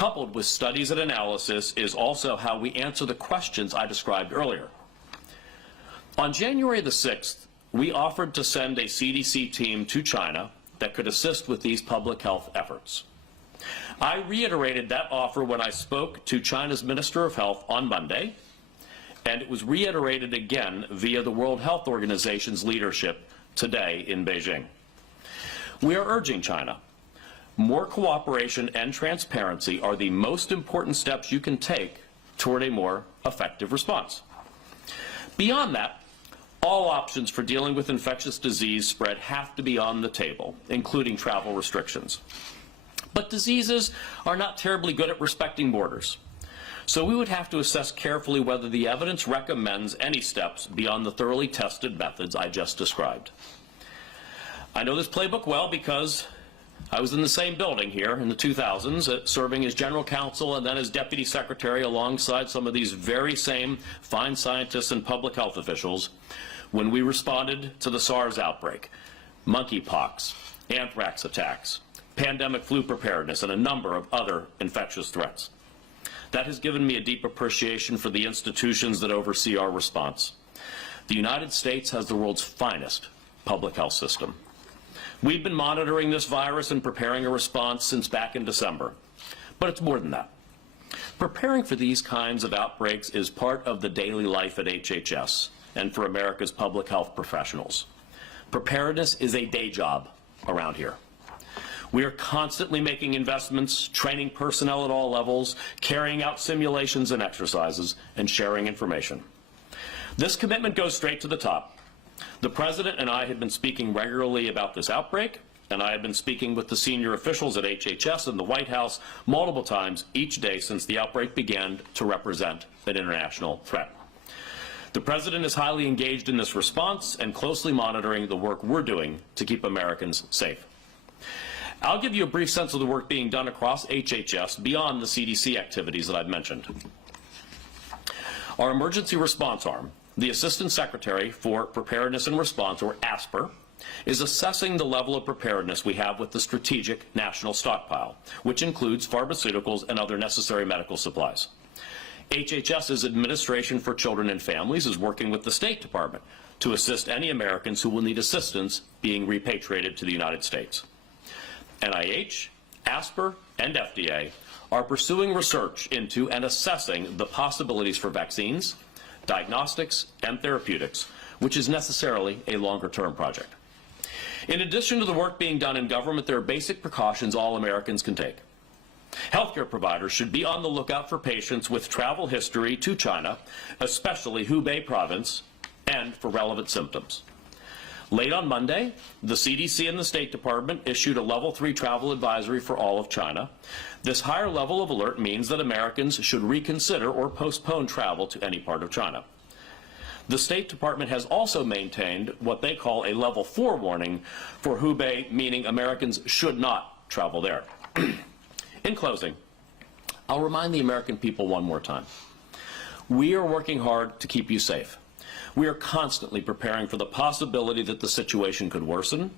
coupled with studies and analysis, is also how we answer the questions I described earlier. On January the 6th, we offered to send a CDC team to China that could assist with these public health efforts. I reiterated that offer when I spoke to China's Minister of Health on Monday, and it was reiterated again via the World Health Organization's leadership today in Beijing. We are urging China. More cooperation and transparency are the most important steps you can take toward a more effective response. Beyond that, all options for dealing with infectious disease spread have to be on the table, including travel restrictions. But diseases are not terribly good at respecting borders. So we would have to assess carefully whether the evidence recommends any steps beyond the thoroughly tested methods I just described. I know this playbook well because I was in the same building here in the 2000s, serving as general counsel and then as deputy secretary alongside some of these very same fine scientists and public health officials when we responded to the SARS outbreak, monkeypox, anthrax attacks, pandemic flu preparedness, and a number of other infectious threats. That has given me a deep appreciation for the institutions that oversee our response. The United States has the world's finest public health system. We've been monitoring this virus and preparing a response since back in December. But it's more than that. Preparing for these kinds of outbreaks is part of the daily life at HHS and for America's public health professionals. Preparedness is a day job around here. We are constantly making investments, training personnel at all levels, carrying out simulations and exercises, and sharing information. This commitment goes straight to the top. The President and I have been speaking regularly about this outbreak, and I have been speaking with the senior officials at HHS and the White House multiple times each day since the outbreak began to represent an international threat. The President is highly engaged in this response and closely monitoring the work we're doing to keep Americans safe. I'll give you a brief sense of the work being done across HHS beyond the CDC activities that I've mentioned. Our emergency response arm, the Assistant Secretary for Preparedness and Response, or ASPR, is assessing the level of preparedness we have with the Strategic National Stockpile, which includes pharmaceuticals and other necessary medical supplies. HHS's Administration for Children and Families is working with the State Department to assist any Americans who will need assistance being repatriated to the United States. NIH, ASPR, and FDA are pursuing research into and assessing the possibilities for vaccines, diagnostics, and therapeutics, which is necessarily a longer-term project. In addition to the work being done in government, there are basic precautions all Americans can take. Healthcare providers should be on the lookout for patients with travel history to China, especially Hubei province, and for relevant symptoms. Late on Monday, the CDC and the State Department issued a Level 3 travel advisory for all of China. This higher level of alert means that Americans should reconsider or postpone travel to any part of China. The State Department has also maintained what they call a Level 4 warning for Hubei, meaning Americans should not travel there. In closing, I'll remind the American people one more time. We are working hard to keep you safe. We are constantly preparing for the possibility that the situation could worsen,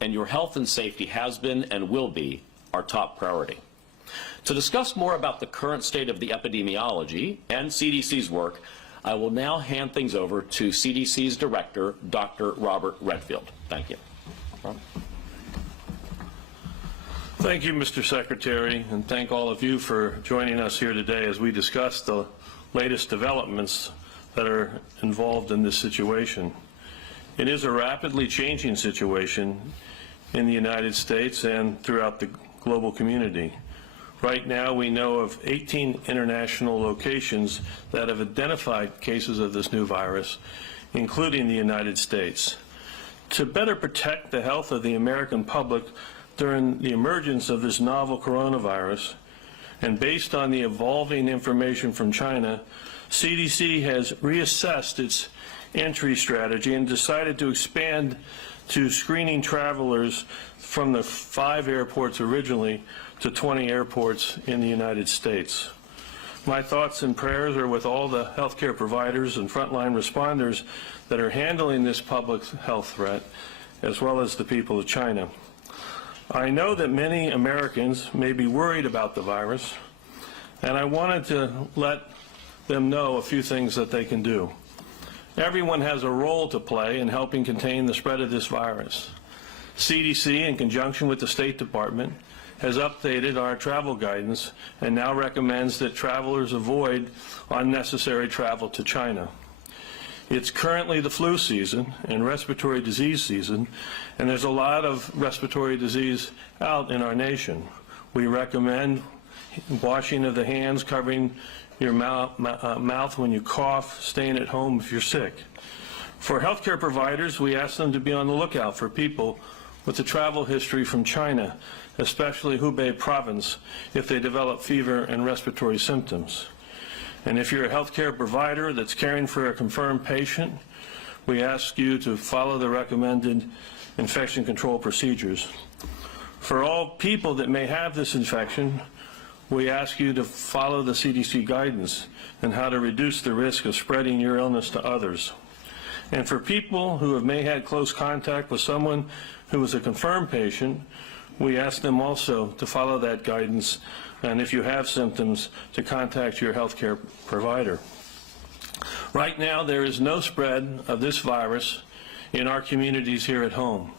and your health and safety has been and will be our top priority. To discuss more about the current state of the epidemiology and CDC's work, I will now hand things over to CDC's Director, Dr. Robert Redfield. Thank you. Robert? Thank you, Mr. Secretary, and thank all of you for joining us here today as we discuss the latest developments that are involved in this situation. It is a rapidly changing situation in the United States and throughout the global community. Right now, we know of 18 international locations that have identified cases of this new virus, including the United States. To better protect the health of the American public during the emergence of this novel coronavirus, and based on the evolving information from China, CDC has reassessed its entry strategy and decided to expand to screening travelers from the 5 airports originally to 20 airports in the United States. My thoughts and prayers are with all the healthcare providers and frontline responders that are handling this public health threat, as well as the people of China. I know that many Americans may be worried about the virus, and I wanted to let them know a few things that they can do. Everyone has a role to play in helping contain the spread of this virus. CDC, in conjunction with the State Department, has updated our travel guidance and now recommends that travelers avoid unnecessary travel to China. It's currently the flu season and respiratory disease season, and there's a lot of respiratory disease out in our nation. We recommend washing of the hands, covering your mouth when you cough, staying at home if you're sick. For healthcare providers, we ask them to be on the lookout for people with a travel history from China, especially Hubei province, if they develop fever and respiratory symptoms. And if you're a healthcare provider that's caring for a confirmed patient, we ask you to follow the recommended infection control procedures. For all people that may have this infection, we ask you to follow the CDC guidance and how to reduce the risk of spreading your illness to others. And for people who have may had close contact with someone who is a confirmed patient, we ask them also to follow that guidance, and if you have symptoms, to contact your healthcare provider. Right now, there is no spread of this virus in our communities here at home.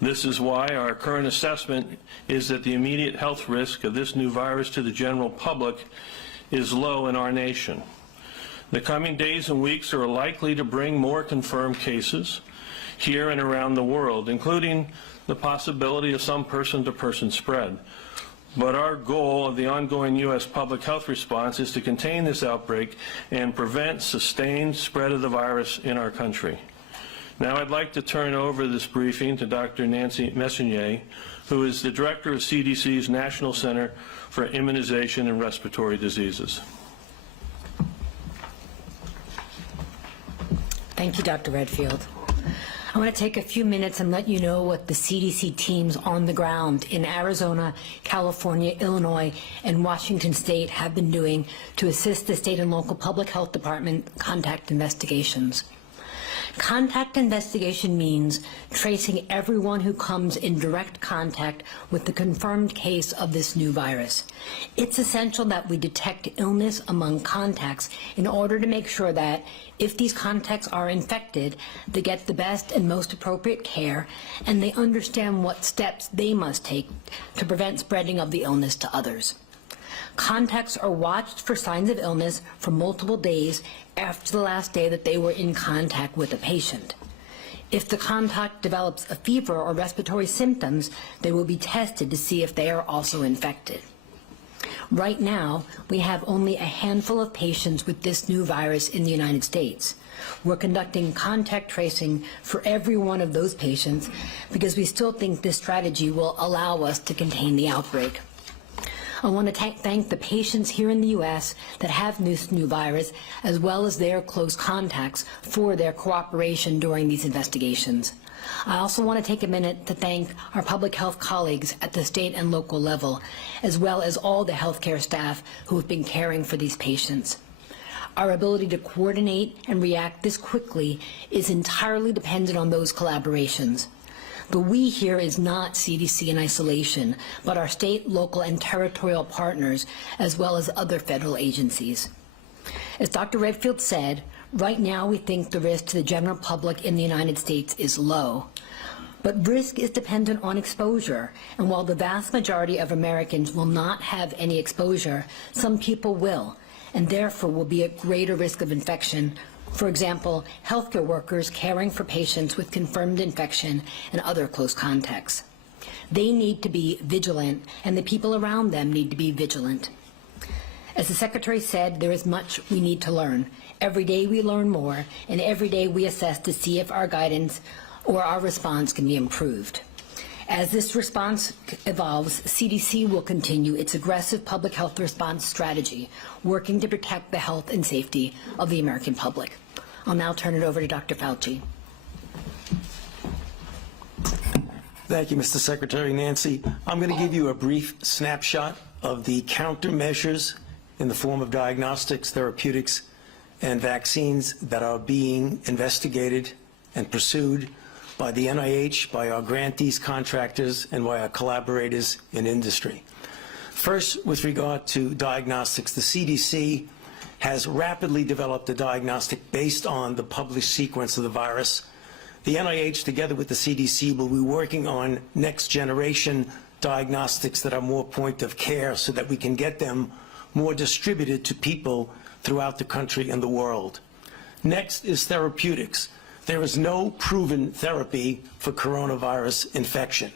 This is why our current assessment is that the immediate health risk of this new virus to the general public is low in our nation. The coming days and weeks are likely to bring more confirmed cases here and around the world, including the possibility of some person-to-person spread. But our goal of the ongoing U.S. public health response is to contain this outbreak and prevent sustained spread of the virus in our country. Now I'd like to turn over this briefing to Dr. Nancy Messonnier, who is the Director of CDC's National Center for Immunization and Respiratory Diseases. Thank you, Dr. Redfield. I want to take a few minutes and let you know what the CDC teams on the ground in Arizona, California, Illinois, and Washington State have been doing to assist the state and local public health department contact investigations. Contact investigation means tracing everyone who comes in direct contact with the confirmed case of this new virus. It's essential that we detect illness among contacts in order to make sure that if these contacts are infected, they get the best and most appropriate care, and they understand what steps they must take to prevent spreading of the illness to others. Contacts are watched for signs of illness for multiple days after the last day that they were in contact with a patient. If the contact develops a fever or respiratory symptoms, they will be tested to see if they are also infected. Right now, we have only a handful of patients with this new virus in the United States. We're conducting contact tracing for every one of those patients because we still think this strategy will allow us to contain the outbreak. I want to thank the patients here in the U.S. that have this new virus, as well as their close contacts, for their cooperation during these investigations. I also want to take a minute to thank our public health colleagues at the state and local level, as well as all the healthcare staff who have been caring for these patients. Our ability to coordinate and react this quickly is entirely dependent on those collaborations. The we here is not CDC in isolation, but our state, local, and territorial partners, as well as other federal agencies. As Dr. Redfield said, right now we think the risk to the general public in the United States is low. But risk is dependent on exposure, and while the vast majority of Americans will not have any exposure, some people will, and therefore will be at greater risk of infection. For example, healthcare workers caring for patients with confirmed infection and other close contacts. They need to be vigilant, and the people around them need to be vigilant. As the Secretary said, there is much we need to learn. Every day we learn more, and every day we assess to see if our guidance or our response can be improved. As this response evolves, CDC will continue its aggressive public health response strategy, working to protect the health and safety of the American public. I'll now turn it over to Dr. Fauci. Thank you, Mr. Secretary. Nancy, I'm going to give you a brief snapshot of the countermeasures in the form of diagnostics, therapeutics, and vaccines that are being investigated and pursued by the NIH, by our grantees, contractors, and by our collaborators in industry. First, with regard to diagnostics, the CDC has rapidly developed a diagnostic based on the published sequence of the virus. The NIH, together with the CDC, will be working on next-generation diagnostics that are more point of care so that we can get them more distributed to people throughout the country and the world. Next is therapeutics. There is no proven therapy for coronavirus infection.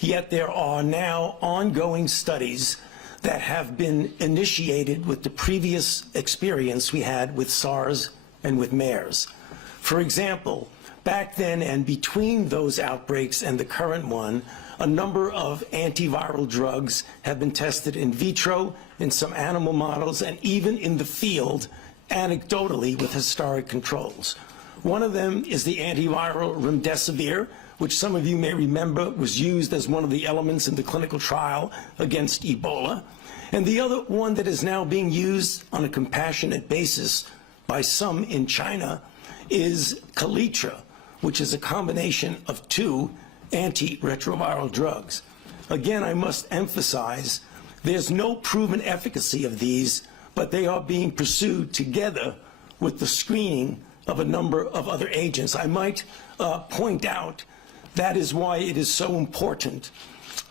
Yet there are now ongoing studies that have been initiated with the previous experience we had with SARS and with MERS. For example, back then and between those outbreaks and the current one, a number of antiviral drugs have been tested in vitro, in some animal models, and even in the field, anecdotally, with historic controls. One of them is the antiviral remdesivir, which some of you may remember was used as one of the elements in the clinical trial against Ebola. And the other one that is now being used on a compassionate basis by some in China is Kaletra, which is a combination of two antiretroviral drugs. Again, I must emphasize, there's no proven efficacy of these, but they are being pursued together with the screening of a number of other agents. I might point out that is why it is so important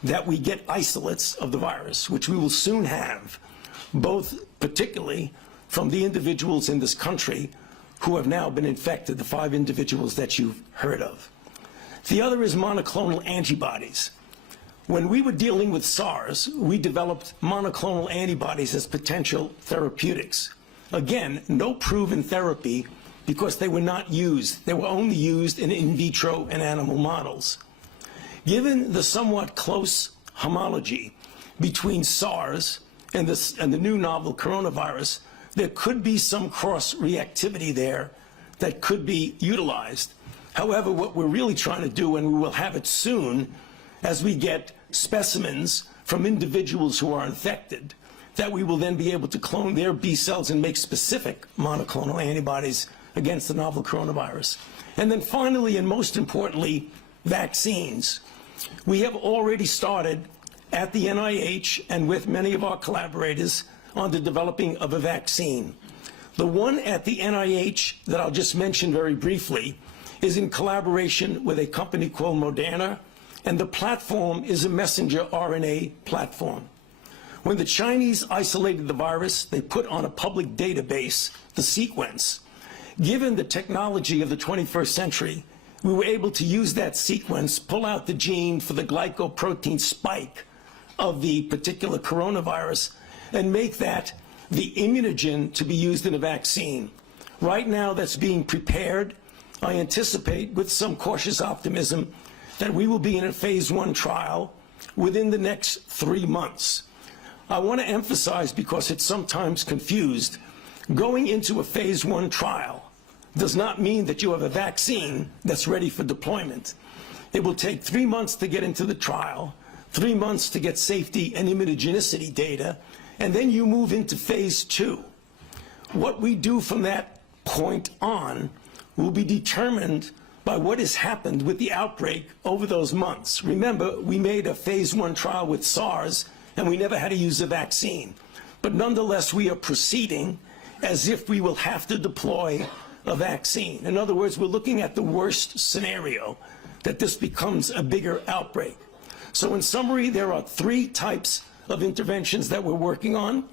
that we get isolates of the virus, which we will soon have, both particularly from the individuals in this country who have now been infected, the 5 individuals that you've heard of. The other is monoclonal antibodies. When we were dealing with SARS, we developed monoclonal antibodies as potential therapeutics. Again, no proven therapy because they were not used. They were only used in vitro and animal models. Given the somewhat close homology between SARS and the new novel coronavirus, there could be some cross-reactivity there that could be utilized. However, what we're really trying to do, and we will have it soon, as we get specimens from individuals who are infected, that we will then be able to clone their B cells and make specific monoclonal antibodies against the novel coronavirus. And then finally, and most importantly, vaccines. We have already started at the NIH and with many of our collaborators on the developing of a vaccine. The one at the NIH that I'll just mention very briefly is in collaboration with a company called Moderna, and the platform is a messenger RNA platform. When the Chinese isolated the virus, they put on a public database the sequence. Given the technology of the 21st century, we were able to use that sequence, pull out the gene for the glycoprotein spike of the particular coronavirus, and make that the immunogen to be used in a vaccine. Right now, that's being prepared. I anticipate, with some cautious optimism, that we will be in a phase 1 trial within the next 3 months. I want to emphasize, because it's sometimes confused, going into a phase 1 trial does not mean that you have a vaccine that's ready for deployment. It will take 3 months to get into the trial, 3 months to get safety and immunogenicity data, and then you move into phase 2. What we do from that point on will be determined by what has happened with the outbreak over those months. Remember, we made a phase 1 trial with SARS, and we never had to use a vaccine. But nonetheless, we are proceeding as if we will have to deploy a vaccine. In other words, we're looking at the worst scenario, that this becomes a bigger outbreak. So in summary, there are 3 types of interventions that we're working on: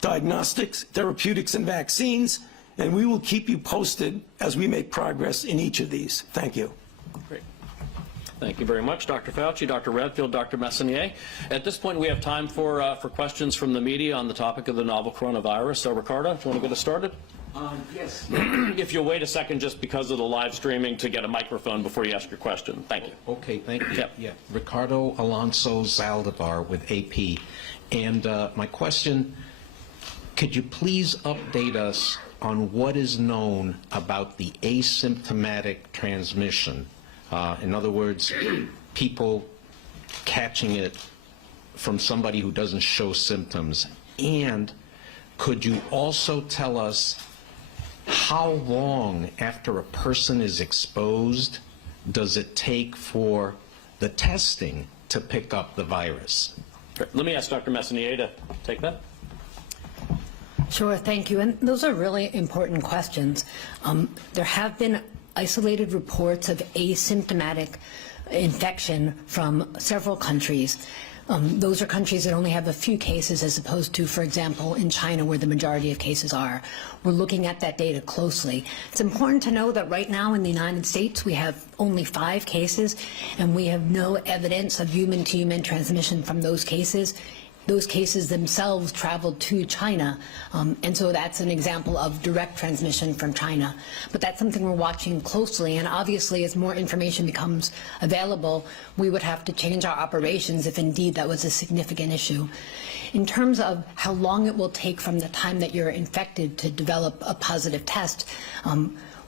diagnostics, therapeutics, and vaccines, and we will keep you posted as we make progress in each of these. Thank you. Great. Thank you very much, Dr. Fauci, Dr. Redfield, Dr. Messonnier. At this point, we have time for questions from the media on the topic of the novel coronavirus. So, Ricardo, do you want to get us started? Yes. If you'll wait a second, just because of the live streaming, to get a microphone before you ask your question. Thank you. Okay, thank you. Yep. Yeah. Ricardo Alonso Zaldivar with AP. And my question, could you please update us on what is known about the asymptomatic transmission? In other words, people catching it from somebody who doesn't show symptoms. And could you also tell us how long after a person is exposed does it take for the testing to pick up the virus? Let me ask Dr. Messonnier to take that. Sure, thank you. And those are really important questions. There have been isolated reports of asymptomatic infection from several countries. Those are countries that only have a few cases as opposed to, for example, in China where the majority of cases are. We're looking at that data closely. It's important to know that right now in the United States we have only 5 cases and we have no evidence of human-to-human transmission from those cases. Those cases themselves traveled to China, and so that's an example of direct transmission from China. But that's something we're watching closely, and obviously as more information becomes available, we would have to change our operations if indeed that was a significant issue. In terms of how long it will take from the time that you're infected to develop a positive test,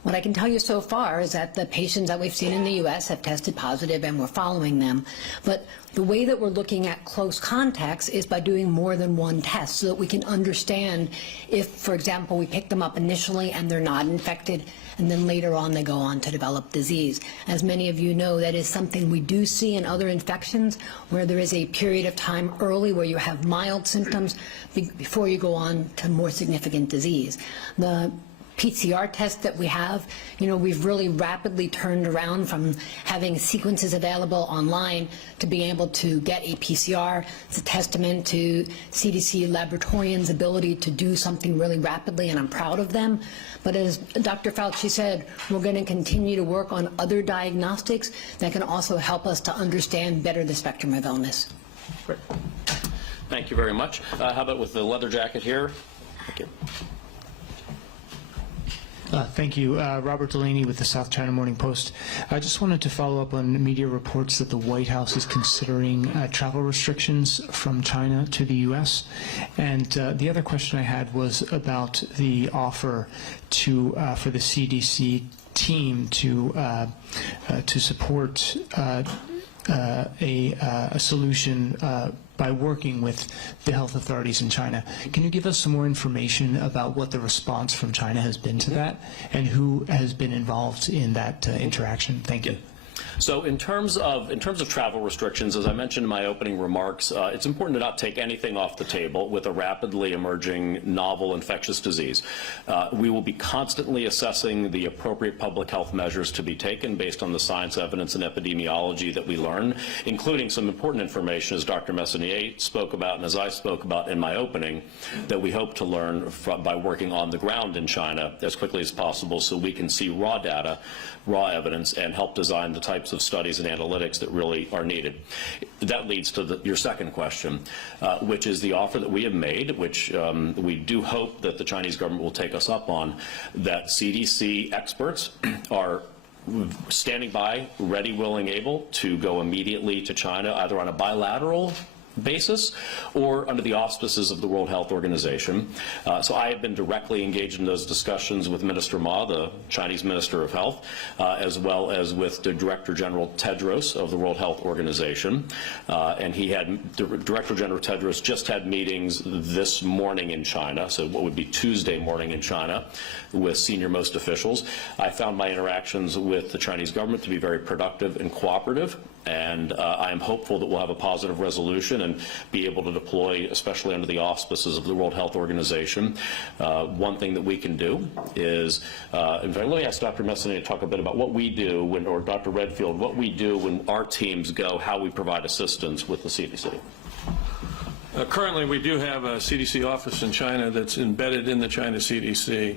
what I can tell you so far is that the patients that we've seen in the U.S. have tested positive and we're following them. But the way that we're looking at close contacts is by doing more than one test so that we can understand if, for example, we pick them up initially and they're not infected and then later on they go on to develop disease. As many of you know, that is something we do see in other infections where there is a period of time early where you have mild symptoms before you go on to more significant disease. The PCR test that we have, we've really rapidly turned around from having sequences available online to being able to get a PCR. It's a testament to CDC laboratorians' ability to do something really rapidly, and I'm proud of them. But as Dr. Fauci said, we're going to continue to work on other diagnostics that can also help us to understand better the spectrum of illness. Great. Thank you very much. How about with the leather jacket here? Thank you. Thank you. Robert Delaney with the South China Morning Post. I just wanted to follow up on media reports that the White House is considering travel restrictions from China to the U.S. And the other question I had was about the offer for the CDC team to support a solution by working with the health authorities in China. Can you give us some more information about what the response from China has been to that and who has been involved in that interaction? Thank you. So in terms of travel restrictions, as I mentioned in my opening remarks, it's important to not take anything off the table with a rapidly emerging novel infectious disease. We will be constantly assessing the appropriate public health measures to be taken based on the science, evidence, and epidemiology that we learn, including some important information, as Dr. Messonnier spoke about and as I spoke about in my opening, that we hope to learn by working on the ground in China as quickly as possible so we can see raw data, raw evidence, and help design the types of studies and analytics that really are needed. That leads to your second question, which is the offer that we have made, which we do hope that the Chinese government will take us up on, that CDC experts are standing by, ready, willing, able to go immediately to China, either on a bilateral basis or under the auspices of the World Health Organization. So I have been directly engaged in those discussions with Minister Ma, the Chinese Minister of Health, as well as with the Director General Tedros of the World Health Organization. And Director General Tedros just had meetings this morning in China, so what would be Tuesday morning in China, with senior-most officials. I found my interactions with the Chinese government to be very productive and cooperative, and I am hopeful that we'll have a positive resolution and be able to deploy, especially under the auspices of the World Health Organization. One thing that we can do is, in fact, let me ask Dr. Messonnier to talk a bit about what we do, or Dr. Redfield, what we do when our teams go, how we provide assistance with the CDC. Currently, we do have a CDC office in China that's embedded in the China CDC.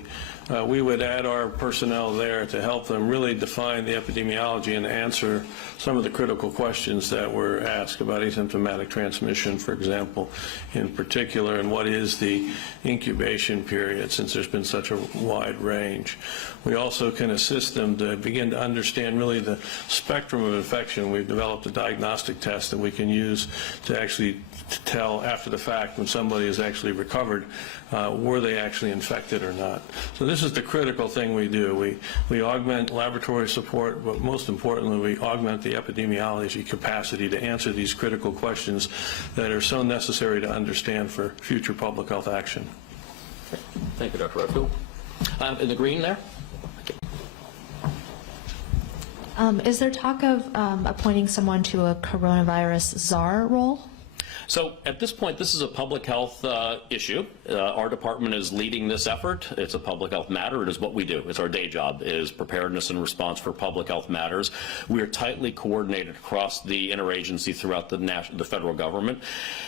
We would add our personnel there to help them really define the epidemiology and answer some of the critical questions that were asked about asymptomatic transmission, for example, in particular, and what is the incubation period, since there's been such a wide range. We also can assist them to begin to understand really the spectrum of infection. We've developed a diagnostic test that we can use to actually tell after the fact when somebody is actually recovered, were they actually infected or not. So this is the critical thing we do. We augment laboratory support, but most importantly, we augment the epidemiology capacity to answer these critical questions that are so necessary to understand for future public health action. Thank you, Dr. Redfield. In the green there. Is there talk of appointing someone to a coronavirus czar role? So at this point, this is a public health issue. Our department is leading this effort. It's a public health matter. It is what we do. It's our day job, is preparedness and response for public health matters. We are tightly coordinated across the interagency throughout the federal government.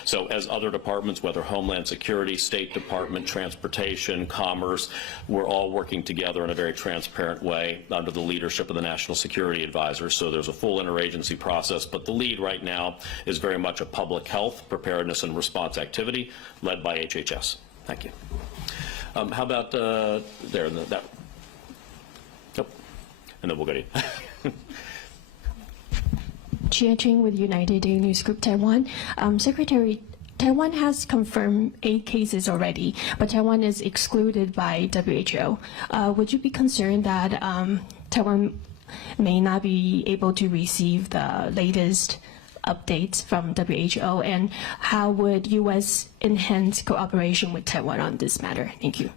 So as other departments, whether Homeland Security, State Department, Transportation, Commerce, we're all working together in a very transparent way under the leadership of the National Security Advisor. So there's a full interagency process, but the lead right now is very much a public health preparedness and response activity led by HHS. Thank you. How about there in that? Nope. And then we'll go to you. Chia Ching with United Daily News Group Taiwan. Secretary, Taiwan has confirmed 8 cases already, but Taiwan is excluded by WHO. Would you be concerned that Taiwan may not be able to receive the latest updates from WHO, and how would U.S. enhance cooperation with Taiwan on this matter? Thank you.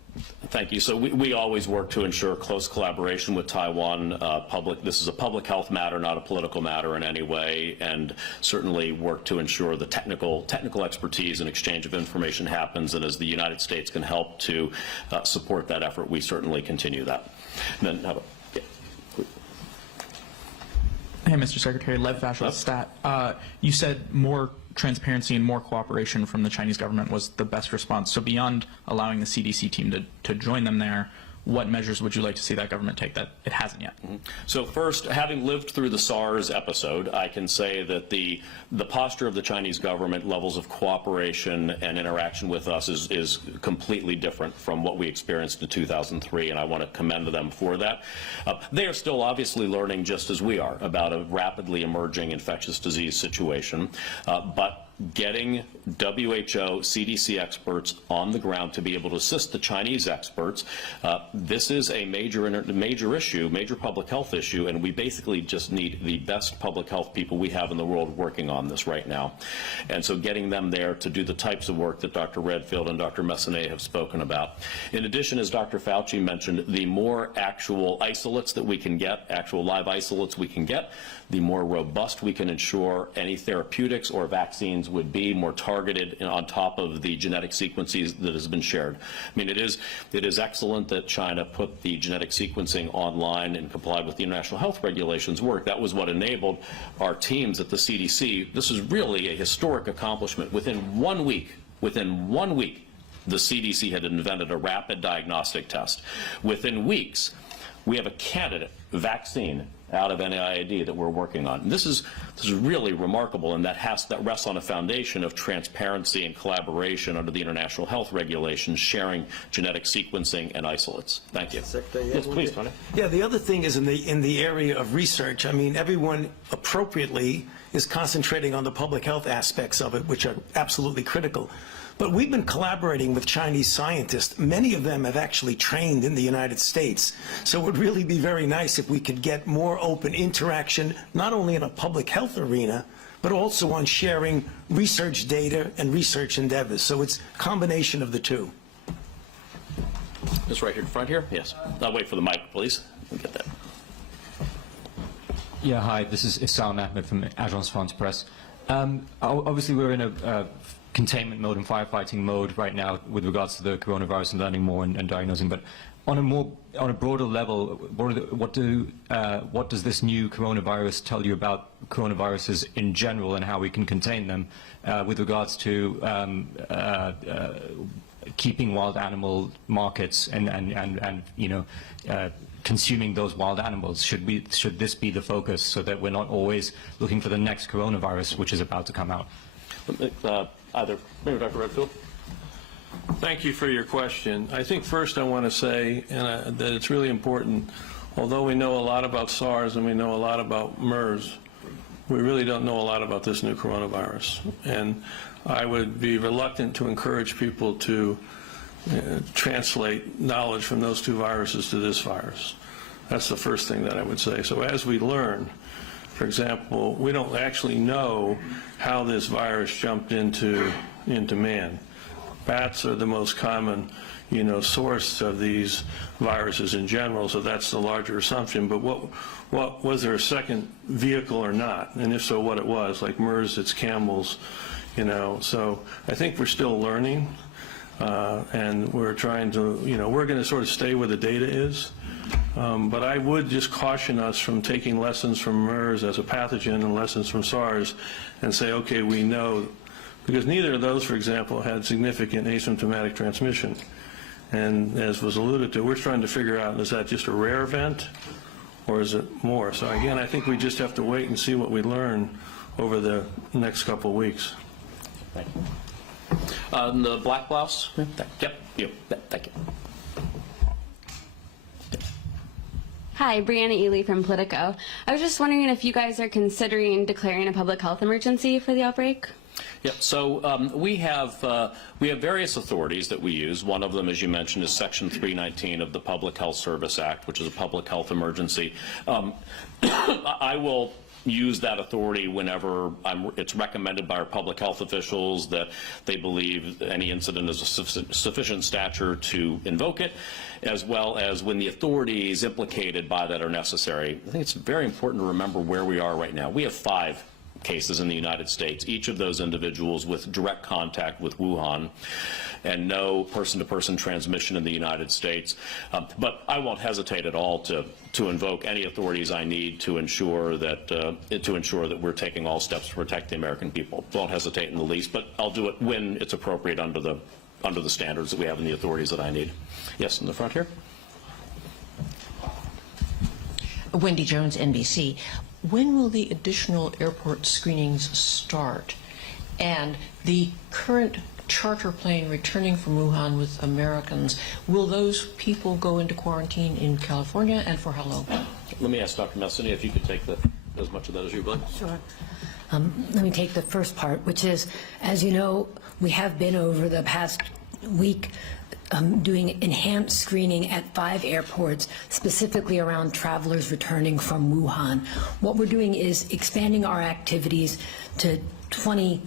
Thank you. So we always work to ensure close collaboration with Taiwan. This is a public health matter, not a political matter in any way, and certainly work to ensure the technical expertise and exchange of information happens. And as the United States can help to support that effort, we certainly continue that. And then, Hey, Mr. Secretary, Lev Vashel, Stat. You said more transparency and more cooperation from the Chinese government was the best response. So beyond allowing the CDC team to join them there, what measures would you like to see that government take that it hasn't yet? So first, having lived through the SARS episode, I can say that the posture of the Chinese government, levels of cooperation and interaction with us is completely different from what we experienced in 2003, and I want to commend them for that. They are still obviously learning, just as we are, about a rapidly emerging infectious disease situation, but getting WHO, CDC experts on the ground to be able to assist the Chinese experts, this is a major issue, major public health issue, and we basically just need the best public health people we have in the world working on this right now. And so getting them there to do the types of work that Dr. Redfield and Dr. Messonnier have spoken about. In addition, as Dr. Fauci mentioned, the more actual isolates that we can get, actual live isolates we can get, the more robust we can ensure any therapeutics or vaccines would be, more targeted on top of the genetic sequences that has been shared. I mean, it is excellent that China put the genetic sequencing online and complied with the international health regulations work. That was what enabled our teams at the CDC. This is really a historic accomplishment. Within 1 week, the CDC had invented a rapid diagnostic test. Within weeks, we have a candidate vaccine out of NIAID that we're working on. And this is really remarkable, and that rests on a foundation of transparency and collaboration under the international health regulations, sharing genetic sequencing and isolates. Thank you. Yes, please, Tony. Yeah, the other thing is in the area of research. I mean, everyone appropriately is concentrating on the public health aspects of it, which are absolutely critical. But we've been collaborating with Chinese scientists. Many of them have actually trained in the United States. So it would really be very nice if we could get more open interaction, not only in a public health arena, but also on sharing research data and research endeavors. So it's a combination of the two. Just right here in front here? Yes. I'll wait for the mic, please. We'll get that. Yeah, hi. This is Issam Ahmed from Agence France Presse. Obviously, we're in a containment mode and firefighting mode right now with regards to the coronavirus and learning more and diagnosing. But on a broader level, what does this new coronavirus tell you about coronaviruses in general and how we can contain them with regards to keeping wild animal markets and consuming those wild animals? Should this be the focus so that we're not always looking for the next coronavirus which is about to come out? Maybe Dr. Redfield. Thank you for your question. I think first I want to say that it's really important, although we know a lot about SARS and we know a lot about MERS, we really don't know a lot about this new coronavirus. And I would be reluctant to encourage people to translate knowledge from those two viruses to this virus. That's the first thing that I would say. So as we learn, for example, we don't actually know how this virus jumped into man. Bats are the most common, source of these viruses in general, so that's the larger assumption. But what was there a second vehicle or not? And if so, what it was? Like MERS, it's camels. you know. So I think we're still learning, and we're trying to, you know, we're going to sort of stay where the data is. But I would just caution us from taking lessons from MERS as a pathogen and lessons from SARS and say, okay, we know, because neither of those, for example, had significant asymptomatic transmission. And as was alluded to, we're trying to figure out, is that just a rare event or is it more? So again, I think we just have to wait and see what we learn over the next couple of weeks. Thank you. The black blouse? Yep, you. Thank you. Hi, Brianna Ely from Politico. I was just wondering if you guys are considering declaring a public health emergency for the outbreak? Yep. So we have various authorities that we use. One of them, as you mentioned, is Section 319 of the Public Health Service Act, which is a public health emergency. I will use that authority whenever it's recommended by our public health officials that they believe any incident is of sufficient stature to invoke it, as well as when the authorities implicated by that are necessary. I think it's very important to remember where we are right now. We have 5 cases in the United States, each of those individuals with direct contact with Wuhan, and no person-to-person transmission in the United States. But I won't hesitate at all to invoke any authorities I need to ensure that we're taking all steps to protect the American people. Won't hesitate in the least, but I'll do it when it's appropriate under the standards that we have and the authorities that I need. Yes, in the front here. Wendy Jones, NBC. When will the additional airport screenings start? And the current charter plane returning from Wuhan with Americans, will those people go into quarantine in California, and for how long? Let me ask Dr. Messonnier if you could take as much of that as you'd like. Sure. Let me take the first part, which is, as you know, we have been over the past week doing enhanced screening at 5 airports, specifically around travelers returning from Wuhan. What we're doing is expanding our activities to 20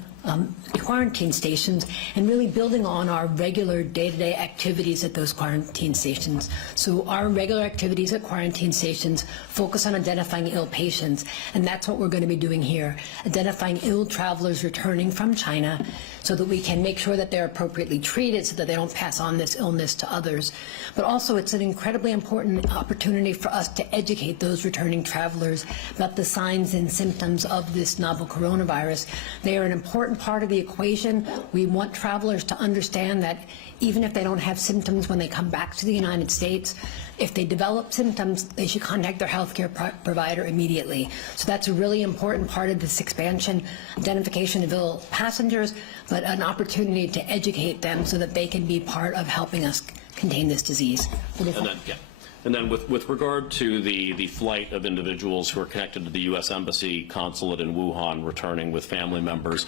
quarantine stations and really building on our regular day-to-day activities at those quarantine stations. So our regular activities at quarantine stations focus on identifying ill patients, and that's what we're going to be doing here, identifying ill travelers returning from China so that we can make sure that they're appropriately treated so that they don't pass on this illness to others. But also it's an incredibly important opportunity for us to educate those returning travelers about the signs and symptoms of this novel coronavirus. They are an important part of the equation. We want travelers to understand that even if they don't have symptoms when they come back to the United States, if they develop symptoms, they should contact their healthcare provider immediately. So that's a really important part of this expansion, identification of ill passengers, but an opportunity to educate them so that they can be part of helping us contain this disease. And then with regard to the flight of individuals who are connected to the U.S. Embassy consulate in Wuhan returning with family members,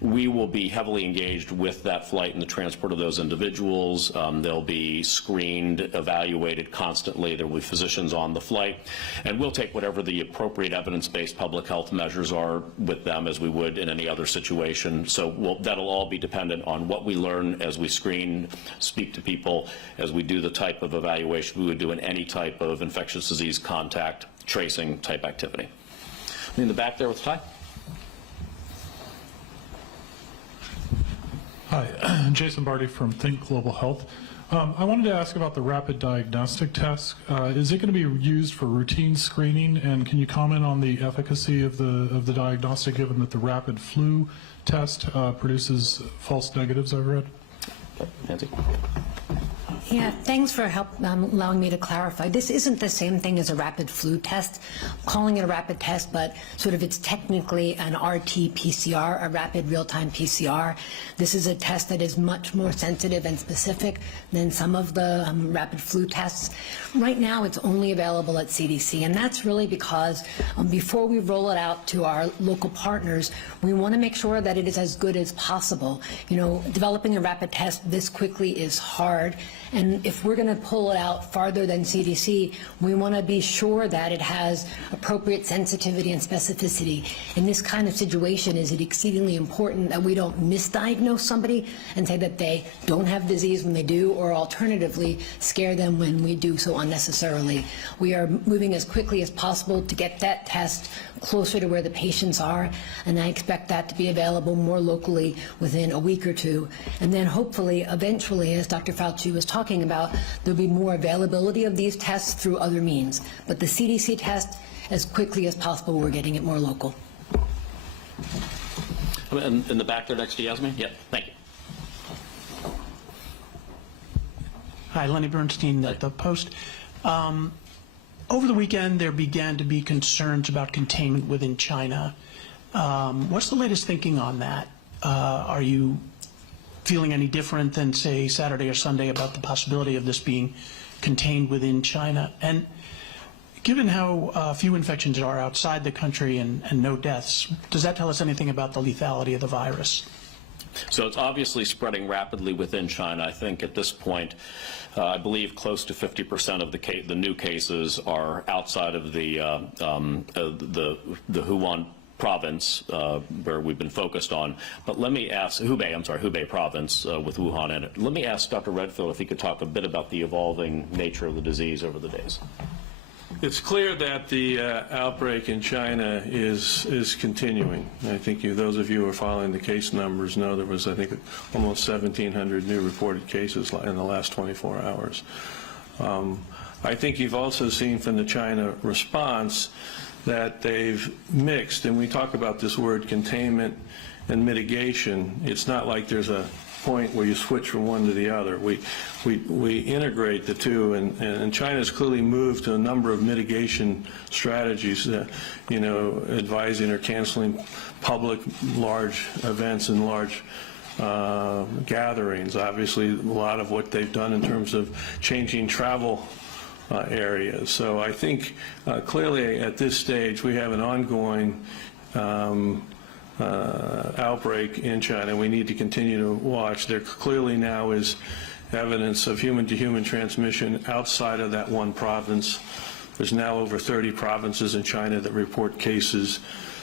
we will be heavily engaged with that flight and the transport of those individuals. They'll be screened, evaluated constantly. There will be physicians on the flight. And we'll take whatever the appropriate evidence-based public health measures are with them as we would in any other situation. So that'll all be dependent on what we learn as we screen, speak to people, as we do the type of evaluation we would do in any type of infectious disease contact tracing type activity. In the back there with Ty. Hi, Jason Barty from Think Global Health. I wanted to ask about the rapid diagnostic test. Is it going to be used for routine screening, and can you comment on the efficacy of the diagnostic, given that the rapid flu test produces false negatives, I've read? Nancy. Yeah, thanks for allowing me to clarify. This isn't the same thing as a rapid flu test. I'm calling it a rapid test, but sort of it's technically an RT-PCR, a rapid real-time PCR. This is a test that is much more sensitive and specific than some of the rapid flu tests. Right now, it's only available at CDC, and that's really because before we roll it out to our local partners, we want to make sure that it is as good as possible. You know, developing a rapid test this quickly is hard, And if we're going to pull it out farther than CDC, we want to be sure that it has appropriate sensitivity and specificity. In this kind of situation, is it exceedingly important that we don't misdiagnose somebody and say that they don't have disease when they do, or alternatively, scare them when we do so unnecessarily. We are moving as quickly as possible to get that test closer to where the patients are, and I expect that to be available more locally within a week or two. And then hopefully, eventually, as Dr. Fauci was talking about, there'll be more availability of these tests through other means. But the CDC test, as quickly as possible, we're getting it more local. In the back there next to Yasmin? Yeah, thank you. Hi, Lenny Bernstein at the Post. Over the weekend, there began to be concerns about containment within China. What's the latest thinking on that? Are you feeling any different than, say, Saturday or Sunday about the possibility of this being contained within China? And given how few infections are outside the country and no deaths, does that tell us anything about the lethality of the virus? So it's obviously spreading rapidly within China. I think at this point, I believe close to 50% of the new cases are outside of the Wuhan province, where we've been focused on. But let me ask Hubei province with Wuhan in it. Let me ask Dr. Redfield if he could talk a bit about the evolving nature of the disease over the days. It's clear that the outbreak in China is continuing. I think those of you who are following the case numbers know there was, I think, almost 1,700 new reported cases in the last 24 hours. I think you've also seen from the China response that they've mixed, and we talk about this word containment and mitigation. It's not like there's a point where you switch from one to the other. We integrate the two, and China's clearly moved to a number of mitigation strategies, advising or canceling public large events and large gatherings. Obviously, a lot of what they've done in terms of changing travel areas. So I think clearly at this stage we have an ongoing outbreak in China. We need to continue to watch. There clearly now is evidence of human-to-human transmission outside of that one province. There's now over 30 provinces in China that report cases.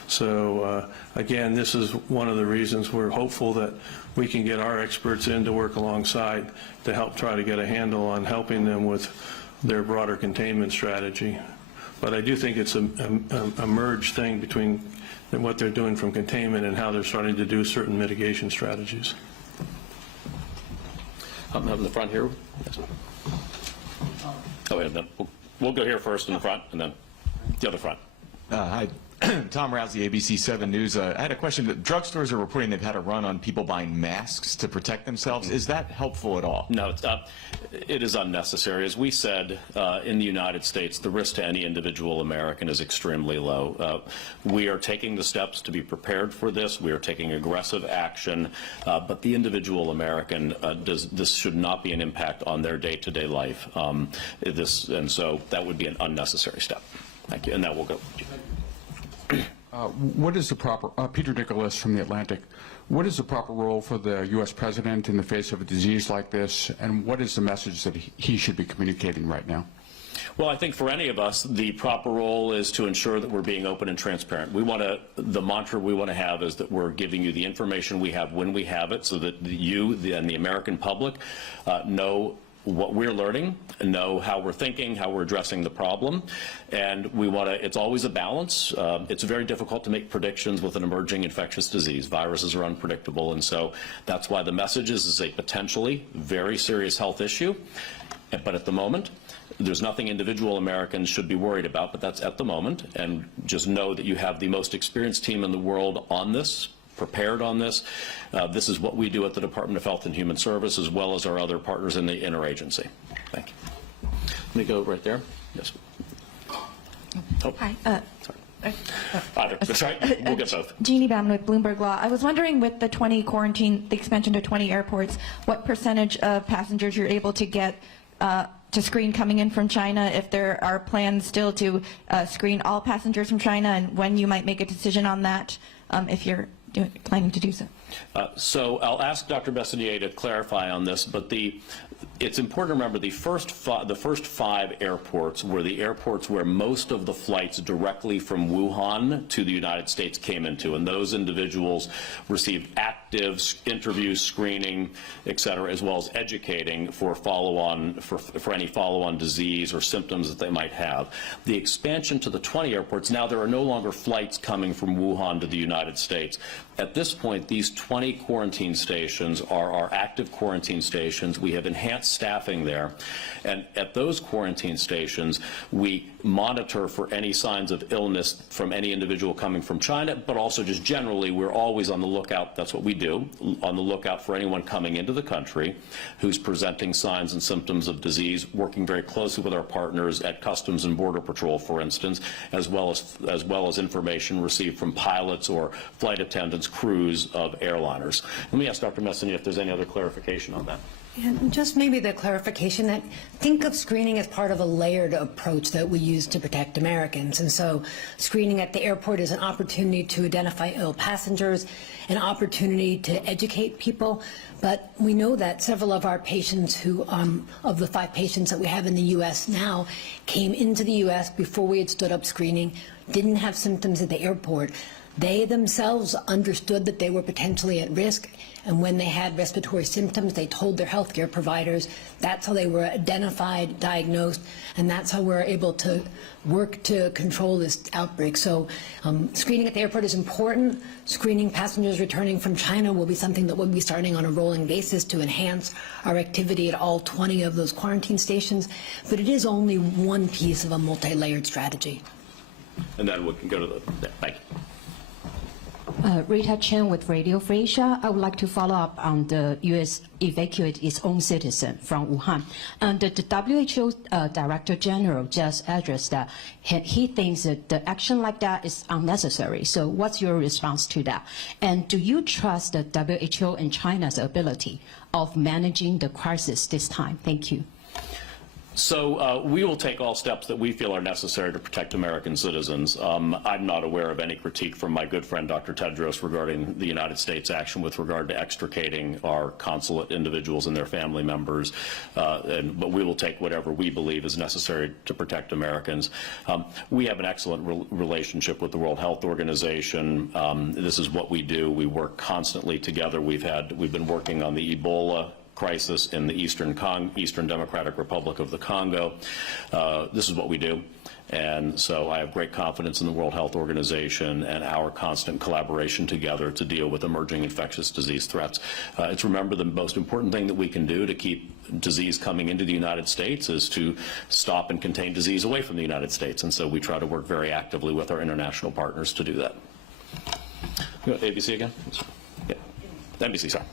So again, this is one of the reasons we're hopeful that we can get our experts in to work alongside to help try to get a handle on helping them with their broader containment strategy. But I do think it's a merged thing between what they're doing from containment and how they're starting to do certain mitigation strategies. Up in the front here. Yes. Oh, wait, we'll go here first in the front, and then the other front. Hi. Tom Rousey, ABC 7 News. I had a question. Drugstores are reporting they've had a run on people buying masks to protect themselves. Is that helpful at all? No, it is unnecessary. As we said, in the United States, the risk to any individual American is extremely low. We are taking the steps to be prepared for this. We are taking aggressive action, but the individual American, this should not be an impact on their day-to-day life. And so that would be an unnecessary step. Thank you. And that will go. What is the proper, Peter Nicholas from The Atlantic, what is the proper role for the U.S. President in the face of a disease like this, and what is the message that he should be communicating right now? Well, I think for any of us, the proper role is to ensure that we're being open and transparent. The mantra we want to have is that we're giving you the information we have when we have it, so that you and the American public know what we're learning, know how we're thinking, how we're addressing the problem. And we want to, it's always a balance. It's very difficult to make predictions with an emerging infectious disease. Viruses are unpredictable, and so that's why the message is a potentially very serious health issue. But at the moment, there's nothing individual Americans should be worried about, but that's at the moment. And just know that you have the most experienced team in the world on this, prepared on this. This is what we do at the Department of Health and Human Services, as well as our other partners in the interagency. Thank you. Let me go right there. Yes. Oh. Hi. Sorry. That's right. We'll get both. Jeannie Bauman with Bloomberg Law. I was wondering, with the 20 quarantine, the expansion to 20 airports, what percentage of passengers you're able to get to screen coming in from China, if there are plans still to screen all passengers from China, and when you might make a decision on that, if you're planning to do so. So I'll ask Dr. Messonnier to clarify on this, but It's important to remember the first 5 airports were the airports where most of the flights directly from Wuhan to the United States came into, and those individuals received active interview, screening, et cetera, as well as educating for for any follow-on disease or symptoms that they might have. The expansion to the 20 airports, now there are no longer flights coming from Wuhan to the United States. At this point, these 20 quarantine stations are our active quarantine stations. We have enhanced staffing there, and at those quarantine stations, we monitor for any signs of illness from any individual coming from China, but also just generally, we're always on the lookout, that's what we do, on the lookout for anyone coming into the country who's presenting signs and symptoms of disease, working very closely with our partners at Customs and Border Patrol, for instance, as well as information received from pilots or flight attendants, crews of airliners. Let me ask Dr. Messonnier if there's any other clarification on that. And just maybe the clarification that think of screening as part of a layered approach that we use to protect Americans. And so screening at the airport is an opportunity to identify ill passengers, an opportunity to educate people. But we know that several of our patients who, of the 5 patients that we have in the U.S. now, came into the U.S. before we had stood up screening, didn't have symptoms at the airport. They themselves understood that they were potentially at risk, and when they had respiratory symptoms, they told their healthcare providers. That's how they were identified, diagnosed, and that's how we're able to work to control this outbreak. So screening at the airport is important. Screening passengers returning from China will be something that we'll be starting on a rolling basis to enhance our activity at all 20 of those quarantine stations, but it is only one piece of a multi-layered strategy. And then we can go to the, thank you. Rita Chen with Radio Free Asia. I would like to follow up on the U.S. evacuate its own citizen from Wuhan. And the WHO Director General just addressed that he thinks that the action like that is unnecessary. So what's your response to that? And do you trust the WHO and China's ability of managing the crisis this time? Thank you. So we will take all steps that we feel are necessary to protect American citizens. I'm not aware of any critique from my good friend Dr. Tedros regarding the United States action with regard to extricating our consulate individuals and their family members, but we will take whatever we believe is necessary to protect Americans. We have an excellent relationship with the World Health Organization. This is what we do. We work constantly together. We've been working on the Ebola crisis in the Eastern Democratic Republic of the Congo. This is what we do. And so I have great confidence in the World Health Organization and our constant collaboration together to deal with emerging infectious disease threats. It's remember the most important thing that we can do to keep disease coming into the United States is to stop and contain disease away from the United States. And so we try to work very actively with our international partners to do that. ABC again? Yeah. NBC, sorry.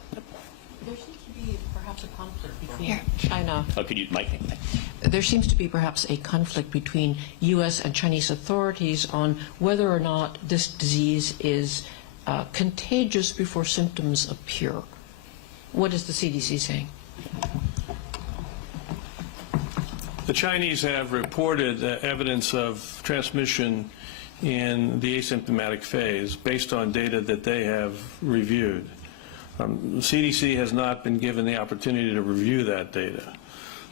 There seems to be perhaps a conflict between China. Oh, could you, Mike? There seems to be perhaps a conflict between U.S. and Chinese authorities on whether or not this disease is contagious before symptoms appear. What is the CDC saying? The Chinese have reported evidence of transmission in the asymptomatic phase based on data that they have reviewed. The CDC has not been given the opportunity to review that data.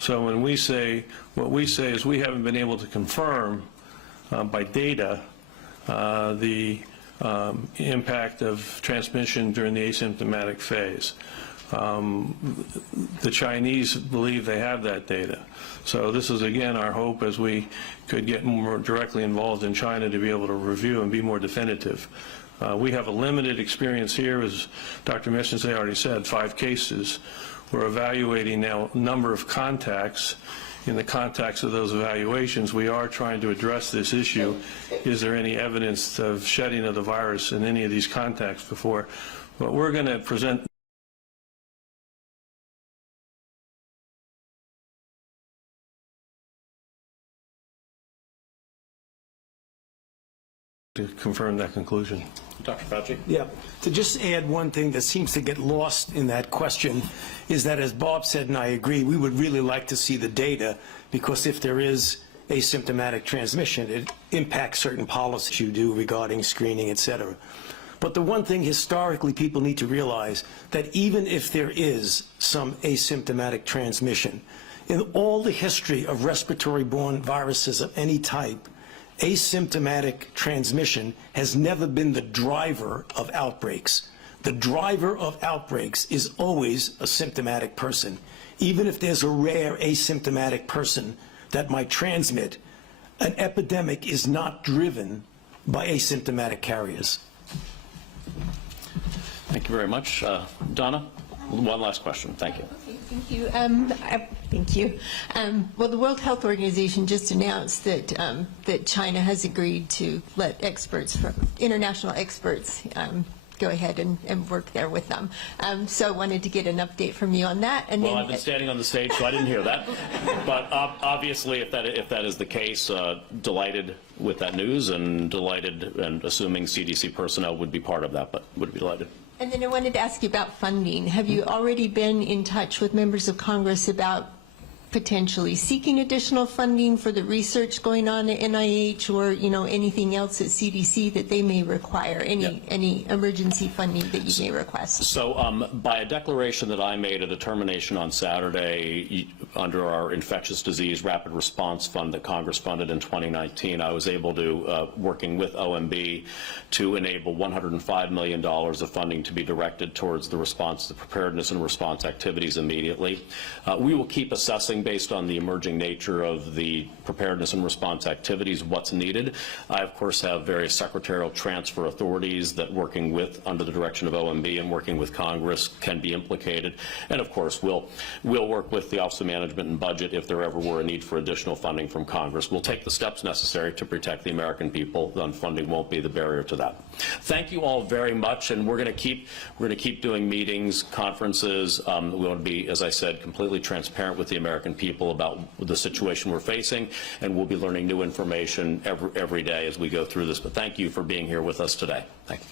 So when we say, what we say is we haven't been able to confirm by data the impact of transmission during the asymptomatic phase. The Chinese believe they have that data. So this is, again, our hope as we could get more directly involved in China to be able to review and be more definitive. We have a limited experience here, as Dr. Messonnier already said, 5 cases. We're evaluating now a number of contacts. In the context of those evaluations, we are trying to address this issue. Is there any evidence of shedding of the virus in any of these contacts before? But we're going to present to confirm that conclusion. Dr. Fauci? Yeah. To just add one thing that seems to get lost in that question is that, as Bob said, and I agree, we would really like to see the data, because if there is asymptomatic transmission, it impacts certain policies you do regarding screening, et cetera. But the one thing historically people need to realize, that even if there is some asymptomatic transmission, in all the history of respiratory-borne viruses of any type, asymptomatic transmission has never been the driver of outbreaks. The driver of outbreaks is always a symptomatic person. Even if there's a rare asymptomatic person that might transmit, an epidemic is not driven by asymptomatic carriers. Thank you very much. Donna, one last question. Thank you. Okay, thank you. Thank you. Well, the World Health Organization just announced that that China has agreed to let experts, international experts, go ahead and work there with them. So I wanted to get an update from you on that. And Well, then, I've been standing on the stage, so I didn't hear that. But obviously, if that is the case, delighted with that news, and delighted, and assuming CDC personnel would be part of that, but would be delighted. And then I wanted to ask you about funding. Have you already been in touch with members of Congress about potentially seeking additional funding for the research going on at NIH, or anything else at CDC that they may require, any emergency funding that you may request? So by a declaration that I made, a determination on Saturday under our Infectious Disease Rapid Response Fund that Congress funded in 2019, I was able to, working with OMB, to enable $105 million of funding to be directed towards the response, the preparedness and response activities immediately. We will keep assessing based on the emerging nature of the preparedness and response activities what's needed. I, of course, have various secretarial transfer authorities that, working with, under the direction of OMB and working with Congress, can be implicated. And, of course, we'll work with the Office of Management and Budget if there ever were a need for additional funding from Congress. We'll take the steps necessary to protect the American people. Then funding won't be the barrier to that. Thank you all very much, and we're going to keep doing meetings, conferences. We want to be, as I said, completely transparent with the American people about the situation we're facing, and we'll be learning new information every day as we go through this. But thank you for being here with us today. Thank you.